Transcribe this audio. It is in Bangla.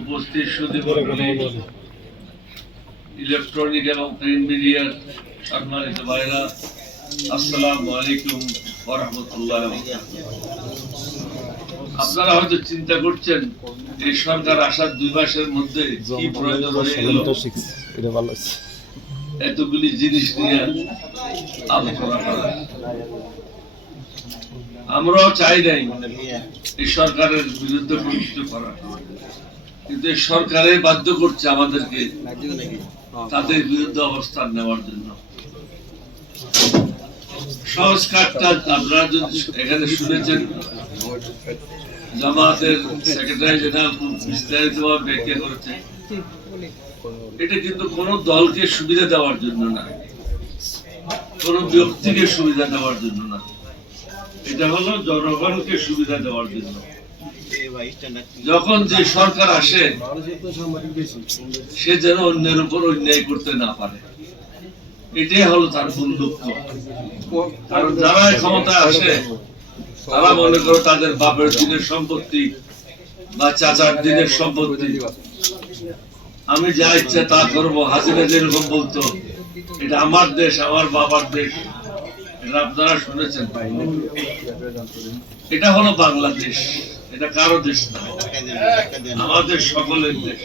উপস্থিত ইলেকট্রনিক এবং প্রিন্ট মিডিয়ার সম্মানিত ভাইরা, আসসালামু আলাইকুম ওয়া রাহমাতুল্লাহি ওয়া বারাকাতুহু। আপনারা হয়তো চিন্তা করছেন এই সরকার আসার 2 মাসের মধ্যে কি প্রয়োজন হয়ে গেল এতগুলি জিনিস নিয়ে আলোচনা করা। আমরাও চাই নাই এই সরকারের বিরুদ্ধে কিছু করা, কিন্তু এই সরকারে বাধ্য করছে আমাদেরকে তাদের বিরুদ্ধে অবস্থান নেওয়ার জন্য। সংস্কারটা আপনারা যদি এখানে শুনেছেন, জামাতের সেক্রেটারি জেনারেল খুব বিস্তারিতভাবে ব্যাখ্যা করেছে। এটা কিন্তু কোন দলকে সুবিধা দেওয়ার জন্য না, কোন ব্যক্তিকে সুবিধা দেওয়ার জন্য না, এটা হলো জনগণকে সুবিধা দেওয়ার জন্য। যখন যে সরকার আসে সে যেন অন্যের উপর অন্যায় করতে না পারে, এটাই হলো তার মূল লক্ষ্য। কারণ যারা ক্ষমতায় আসে তারা মনে করো তাদের বাপের দিনের সম্পত্তি বা চাচার দিনের সম্পত্তি, আমি যা ইচ্ছা তা করবো। হাসিনা যেরকম বলতো এটা আমার দেশ, আমার বাবার দেশ, এটা আপনারা শুনেছেন। এটা হলো বাংলাদেশ, এটা কারো দেশ না, আমাদের সকলের দেশ।